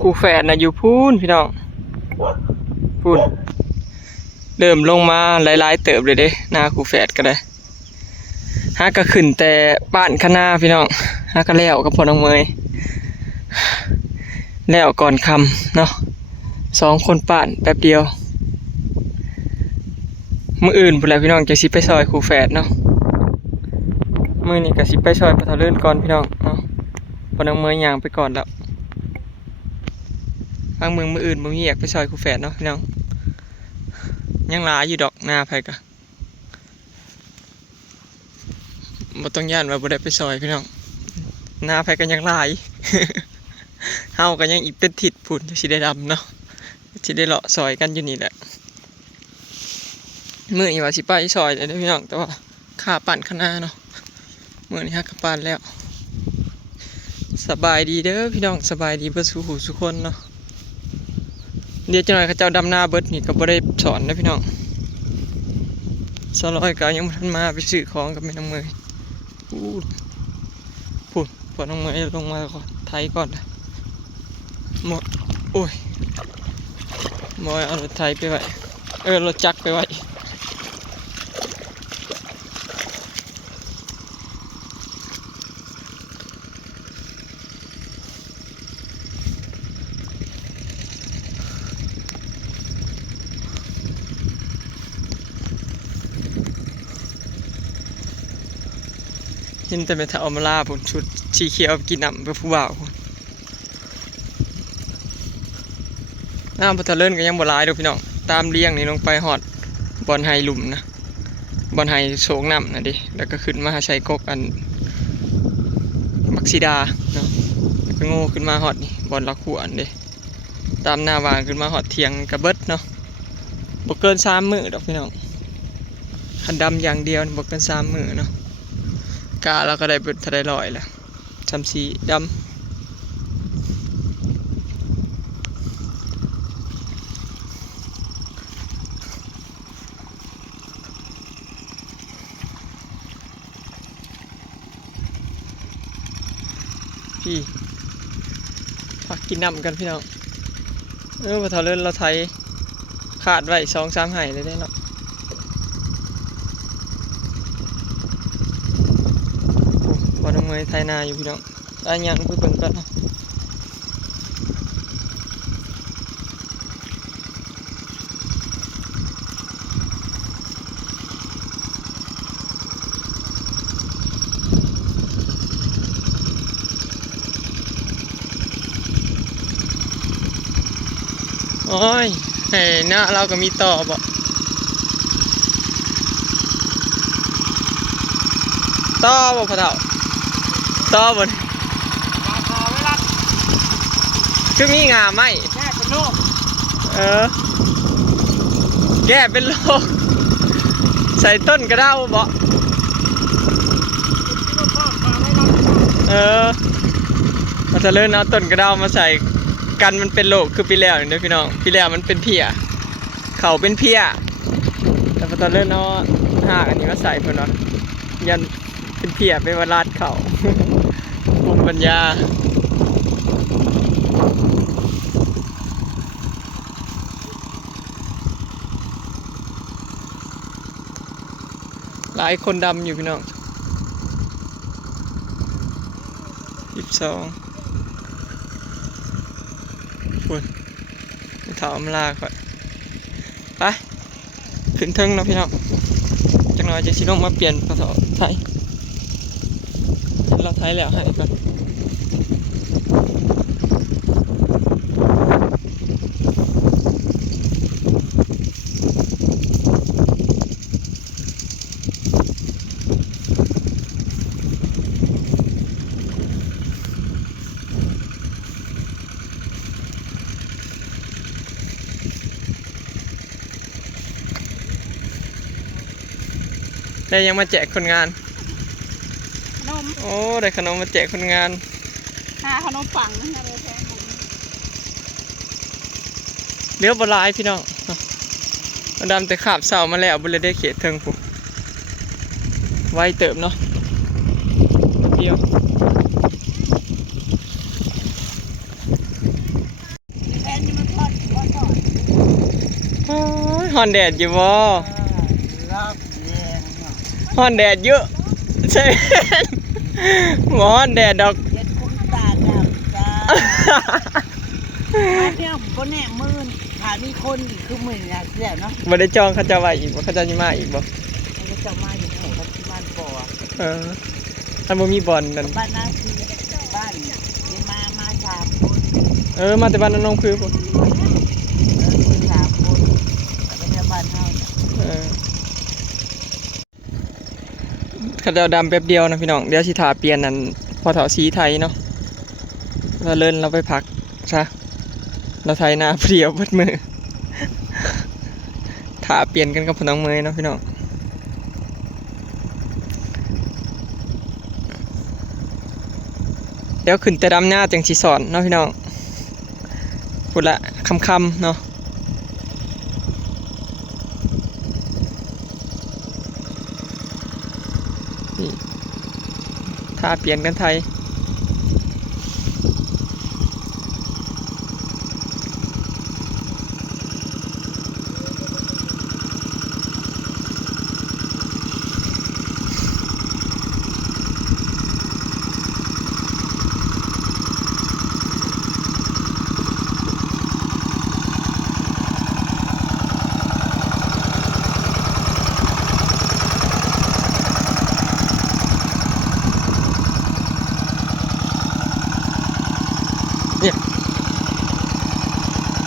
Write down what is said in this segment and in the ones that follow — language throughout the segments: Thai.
คู่แฝดนะอยู่พูนพี่น้องพูนเริ่มลงมาหลายๆเติบเลยเด้หน้าคู่แฝดก็ได้ฮะก็ขึ้นแต่บ้านคณะพี่น้องฮะก็แล้วกับพ่อน้องเมยแล้วก่อนคำเนาะ2 คนป่านแป๊บเดียวมื้ออื่นพุ่นแหละพี่น้องจะสิไปซอยคู่แฝดเนาะมื้อนี้ก็สิไปซอยปะทะเลื่อนก่อนพี่น้องเนาะพ่อน้องเมยย่างไปก่อนแล้วบางมื้ออื่นบ่มีอยากไปซอยคู่แฝดเนาะพี่น้องยังหลายอยู่ดอกหน้าไผก็บ่ต้องย่านว่าบ่ได้ไปซอยพี่น้องหน้าไผก็ยังหลาย เฮาก็ยังอีกเป็นทิศพุ่นสิได้ดำเนาะสิได้เลาะซอยกันอยู่นี่แหละมื้อนี้ว่าสิไปซอยเด้อพี่น้องแต่ว่าค่าปั่นคณะเนาะมื้อนี้ฮักก็ปั่นแล้วสบายดีเด้อพี่น้องสบายดีเบิดสู่หูทุกคนเนาะเดี๋ยวจังหน่อยเขาเจ้าดำนาเบิดนี่ก็บ่ได้สอนนะพี่น้องสลอยก็ยังบ่ทันมาไปซื้อของกับแม่น้องเมยพูดพอน้องเมยลงมาก่อนไถก่อนหมดโอ้ยมอยเอารถไถไปไว้รถจักรไปไว้เห็นแต่เมทาอมาลาผมชุดสีเขียวกินน้ำเป็นผู้บ่าวน้ำพัทะเลินก็ยังบ่ร้ายดอกพี่น้องตามเลี้ยงนี่ลงไปหอดบอลไฮหลุมนะบอลไฮโศกน้ำนะดิแล้วก็ขึ้นมาใช้กกอันมักซิดาเนาะแล้วก็โง่ขึ้นมาหอดนี่บอลลักหัวอันดิตามหน้าวางขึ้นมาหอดเทียงกระเบิดเนาะบ่เกิน3 มื้อดอกพี่น้องคันดำอย่างเดียวบ่เกิน3 มื้อเนาะกาเราก็ได้เป็นทะเลลอยแล้วทำสีดำพี่พักกินน้ำกันพี่น้องพอทะเลเราไทยขาดไว้2-3 ไหเลยได้เนาะพอทำไมไทยนาอยู่พี่น้องได้ยังไปเบิ่งกันเนาะโอ้ยเฮ้ยหน้าเราก็มีต่อบ่ต่อบ่พอเท่าต่อบนคือมีงาไหมแก้เป็นโรคแก้เป็นโรคใส่ต้นกระเด้าบ่มันจะเลื่อนเอาต้นกระเด้ามาใส่กันมันเป็นโรคคือปีแล้วนี่เด้อพี่น้องปีแล้วมันเป็นเพี้ยเขาเป็นเพี้ยแต่พอตอนเลื่อนเอาหากอันนี้มาใส่เพื่อนเนาะยันเป็นเพี้ยเป็นวราดเขาภูมิปัญญาหลายคนดำอยู่พี่น้อง12ฝุ่นถามลาก่อนไปขึ้นเทิงเนาะพี่น้องจังหน่อยจะชิลงมาเปลี่ยนภาษาไทยเราไทยแล้วให้ก่อนได้ยังมาแจกคนงานขนมโอ้ได้ขนมมาแจกคนงานขนมปังนะเลยแพงเลี้ยวบลายพี่น้องดำแต่ขาบเสามาแล้วบริเวณเขตเทิงผมไวเติมเนาะเดียว ฮ้อนแดดอยู่บ่ รอบแรงเนาะ ฮ้อนแดดเยอะใช่บ่ฮ้อนแดดดอก เฮ็ดคุ้มตาดำจ้ามาเที่ยวบ่แน่มื้อถ้ามีคนอีกคือมื้อน่ะเสียเนาะ บ่ได้จองเขาจะไว้อีกบ่เขาจะสิมาอีกบ่ มันก็จะมาอยู่ของที่บ้านปอ เออถ้าบ่มีบอลนั่น บ้านนาคือบ้านเนี่ยมา3 คน มาแต่บ้านน้องคือพุ่น 3 คนแล้วก็บ้านเฮาเนี่ย เขาจะเอาดำแป๊บเดียวนะพี่น้องเดี๋ยวสิทาเปลี่ยนนั่นพอเถาสีไทยเนาะเราเลิ่นเราไปพักซะเราไทยหน้าเพรียวเบิดมือทาเปลี่ยนกันกับพน้องเมยเนาะพี่น้องเดี๋ยวขึ้นแต่ดำหน้าจังสิสอนเนาะพี่น้องพูดละคำๆเนาะนี่ทาเปลี่ยนกันไทย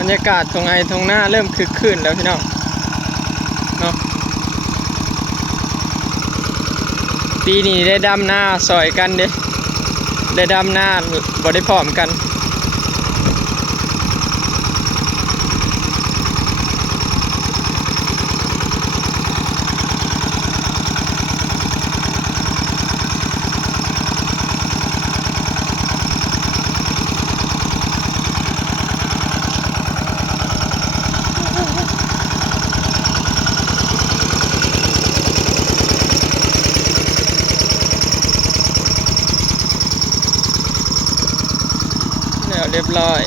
บรรยากาศตรงไอ้ตรงหน้าเริ่มคึกคืนแล้วพี่น้องเนาะปีนี้ได้ดำหน้าซอยกันเด้ได้ดำหน้าบ่ได้พร้อมกันแล้วเรียบร้อย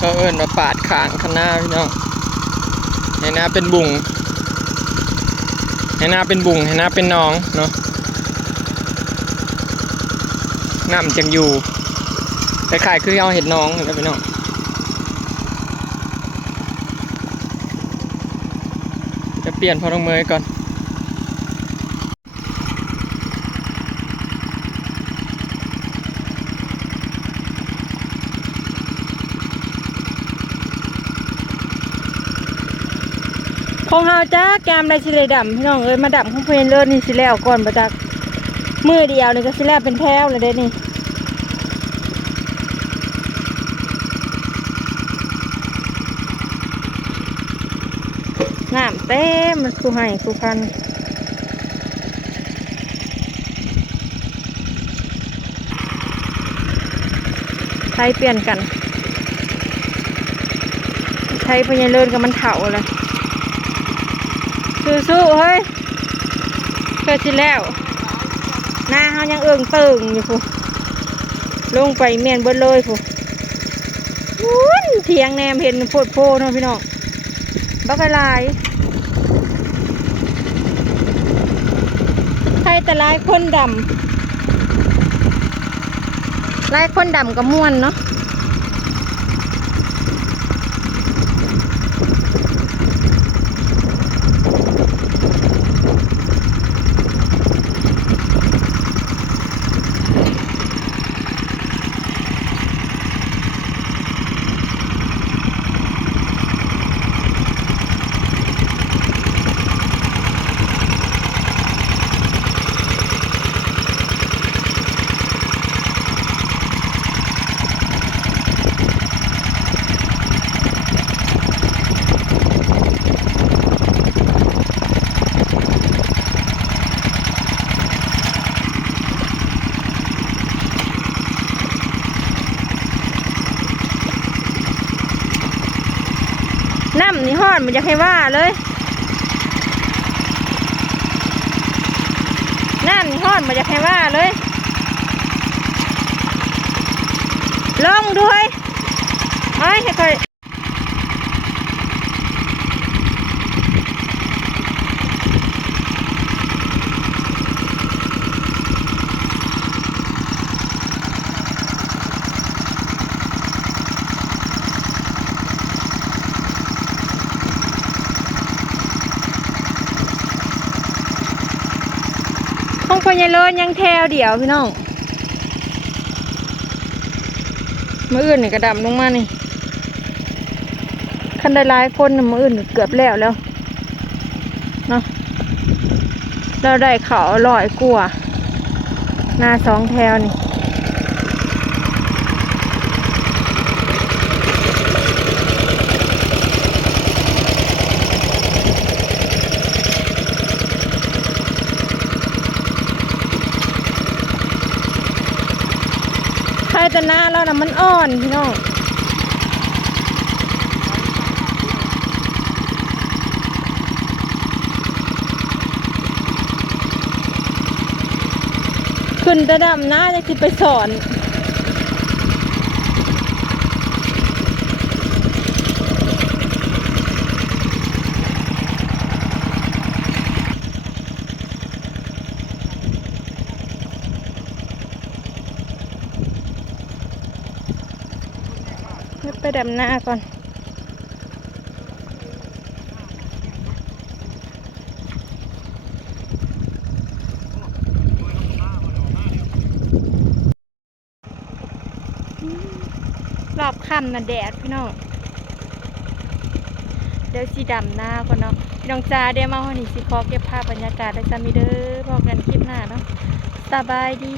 ก็เอิ้นมาปาดข้างข้างหน้าพี่น้องให้หน้าเป็นบุ่งให้หน้าเป็นบุ่งให้หน้าเป็นน้องเนาะน้ำจังอยู่คล้ายๆคือเอาเห็ดน้องนะพี่น้องจะเปลี่ยนพอน้องเมยก่อนของเฮาจ้าแกมได้สิได้ดำพี่น้องเอ้ยมาดำของเพิ่นเลิศนี่สิแล้วก่อนบ่จักมือเดียวนี่ก็สิแล้วเป็นแถวเลยเด้นี่น้ำเต็มมันคือให้คือพันไทยเปลี่ยนกันไทยเพิ่นเลิศกับมันเฒ่าเลยสู้ๆเฮ้ยเพื่อสิแล้วหน้าเขายังเอิ่งเติ่งอยู่พูลงไปเมียนเบิดเลยพูเถียงแนมเห็นโพดโพเนาะพี่น้องบักลายใครแต่ลายคนดำลายคนดำกับม่วนเนาะน้ำนี่ฮอดมันอยากให้ว่าเลยน้ำนี่ฮอดมันอยากให้ว่าเลย ลงด้วยเอ้ยให้ค่อยของพ่อใหญ่เลิศยังแถวเดียวพี่น้องมื้ออื่นนี่กระดำลงมานี่คันได้หลายคนน่ะมื้ออื่นก็เกือบแล้วเนาะเราได้เขา100 กว่าหน้า2 แถวนี่ใครแต่หน้าแล้วนะมันอ่อนพี่น้องขึ้นแต่ดำหน้าจะคิดไปสอนไปดำหน้าก่อนรอบค่ำน่ะแดดพี่น้องเดี๋ยวสีดำหน้าก่อนเนาะพี่น้องจ้าเดี๋ยวมาห้องนี้สิขอเก็บภาพบรรยากาศได้จ้ามีเด้อพอกันคลิปหน้าเนาะสบายดี